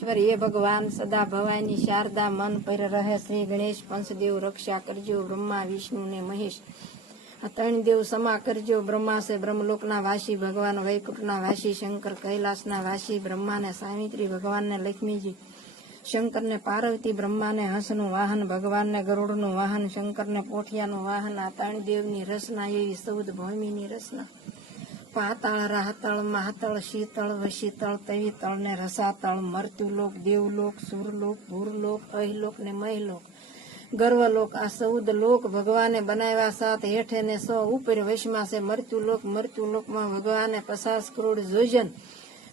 ईश्वर ये भगवान सदा भवानी शारदा मन पर रहे श्री गणेश पंचदेव रक्षा करजो ब्रह्मा विष्णु ने महेश आ त्रण देव समा करजो ब्रह्मा से ब्रह्मलोकना वासी भगवान वैकुंठना वासी शंकर कैलासना वासी ब्रह्मा ने सावित्री भगवान ने लक्ष्मीजी शंकर ने पार्वती ब्रह्मा ने हंसनु वाहन भगवान ने गरुड़नु वाहन शंकर ने पोठियानु वाहन आ त्रण देवनी रचना एवी 14 भूमिनी रचना पाताळ राहतळ महातळ शीतळ वशीतळ तवितळ ने रसातळ मृत्युलोक देवलोक सुरलोक भूरलोक अहिलोक ने महिलोक गर्वलोक आ 14 लोक भगवाने बनाव्या 7 हेठे ने 100 ऊपर वशमा से मृत्युलोक में भगवाने 50 करोड़ जोजन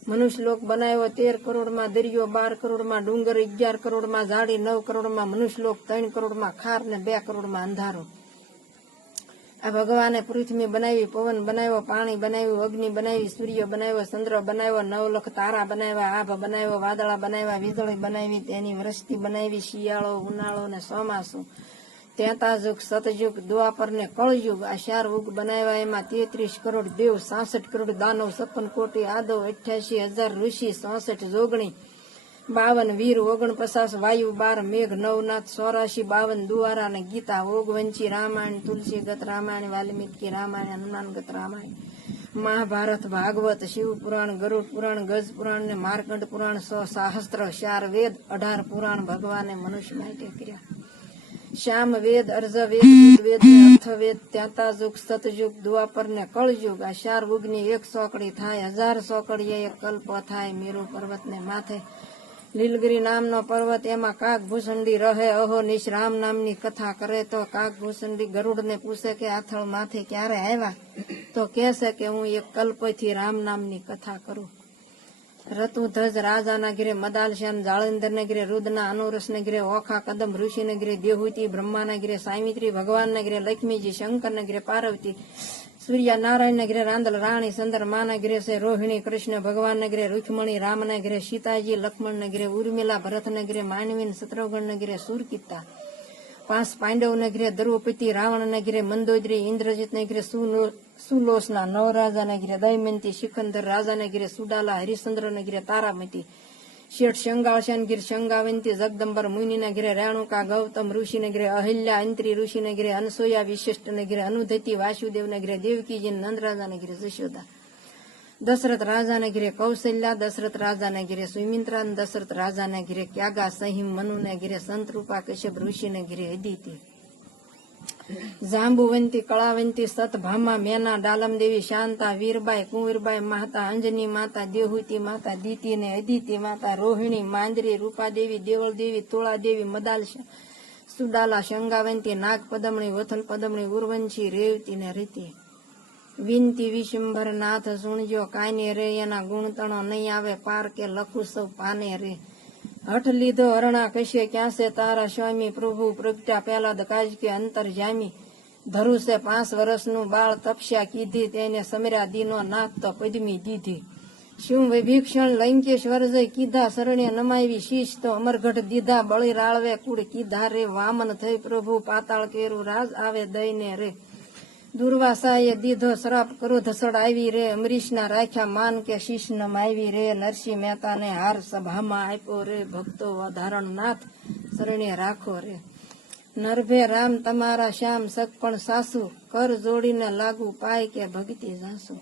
मनुष्य लोक बनाव्यो 13 करोड़ में दरियो 12 करोड़ में डूंगर 11 करोड़ में झाड़ी 9 करोड़ में मनुष्य लोक 3 करोड़ में खार ने 2 करोड़ में अंधारो आ भगवाने पृथ्वी बनावी पवन बनाव्यो पाणी बनाव्યું अग्नि बनावी सूर्य बनाव्યો चंद्र बनाव्યો 9 लाख तारा बनाव्યા આભ બનાવ્યો વાદળા બનાવ્યા વીજળી બનાવી તેની વૃષ્ટિ બનાવી શિયાળો ઉનાળો ને ચોમાસું ત્રેતાયુગ સતયુગ દ્વાપર ને કળયુગ આ 4 યુગ બનાવ્યા એમાં 33 કરોડ દેવ 66 કરોડ દાનવ 56 કોટી આદવ 88,000 ઋષિ 64 જોગણી 52 વીર 49 વાયુ 12 મેઘ નવનાથ 84 52 દુવારા ને ગીતા ઓગવંચી રામાયણ તુલસીગત રામાयण वाल्मीकि रामायण हनुमानगत रामायण महाभारत भागवत शिव पुराण गरुड़ पुराण गज पुराण ने मार्कंड पुराण 100 सहस्त्र 4 वेद 18 पुराण भगवाने मनुष्य माटे कर्या श्याम वेद अर्ज वेद वेद ने अर्थ वेद त्रेतायुग सतयुग द्वापर ने कलयुग आ 4 युगनी 1 सोकड़ी थाय 1000 सोकड़ी 1 कल्प थाय मेरु पर्वत ने माथे લીલગીરી નામનો પર્વત એમાં કાક ભૂસંડી રહે અહો નિશ રામ નામની કથા કરે તો કાક ભૂસંડી ગરુડને પૂછે કે આથળ માથે ક્યારે આવ્યા તો કહેશે કે હું એક કલ્પથી રામ નામની કથા કરું રતુધ્વજ રાજાના ઘરે મદાલશ્યામ જાળંધરને ઘરે રુદના અનુરસને ઘરે ઓખા કદમ ઋષિને ઘરે દેહૂતિ બ્રહ્માના ઘરે સાવિત્રી ભગવાનને ઘરે લક્ષ્મીજી શંકરને ઘરે પાર્વતી सूर्य नारायण ने घरे रांदल राणी चंद्रमा ने घरे से रोहिणी कृष्ण भगवान ने घरे रुक्मणी राम ने घरे सीताजी लक्ष्मण ने घरे उर्मिला भरत ने घरे मानवीन शत्रुघ्न ने घरे सूरकीता 5 पांडव ने घरे द्रौपदी रावण ने घरे मंदोदरी इंद्रजित ने घरे सुलोचना 9 राजा ने घरे दमयंती सिकंदर राजा ने घरे सुडाला हरिश्चंद्र ने घरे तारामती शेठ शंगाळशान गिर शंगावंती जगदंबर मुनि ने घरे रेणुका गौतम ऋषि ने घरे अहिल्या अंत्री ऋषि ने घरे अनसुया विशिष्ट ने घरे अनुधति वासुदेव ने घरे देवकी जी नंद राजा ने घरे जशोदा दशरथ राजा ने घरे कौशल्या दशरथ राजा ने घरे सुमित्रा दशरथ राजा ने घरे क्यागा सहिम मनु ने घरे संतरूपा कश्यप ऋषि ने घरे अदिति जांबुवंती कलावंती सतभामा मेना डालम देवी शांता वीरबाई कुंवरबाई माता अंजनी माता देहूती माता दीति ने अदिति माता रोहिणी मांदरी रूपा देवी देवल देवी तोला देवी मदाल सुडाला शंगावंती नाग पदमणी वथल पदमणी उर्वंशी रेवती ने रीति विनती विशंभर नाथ सुणजो काने रे एना गुणतणो नहीं आवे पार के लखु सौ पाने रे हठ लीधो हरणा कश्य क्या से तारा स्वामी प्रभु प्रगट्या पहला दकाज के अंतर जामी धरु से 5 वर्षनु बाळ तपस्या कीधी तेने समर्या दीनो नाथ तो पद्मी दीधी शिव विभीषण लंकेश्वर जय कीधा शरण्य नमावी शीश तो अमरगढ़ दीधा बळी राळवे कूड़ कीधा रे वामन थई प्रभु पाताळ केरु राज आवे दईने रे दुर्वासाए दीधो श्राप क्रोध सड़ावी रे अमरीश ना राख्या मान के शीश नमावी रे नरसिंह मेहता ने हार सभा में आप्यो रे भक्तो वधारण नाथ शरण्य राखो रे नरभे राम तमारा श्याम सकपण सासु कर जोड़ी ने लागू पाय के भक्ति जासु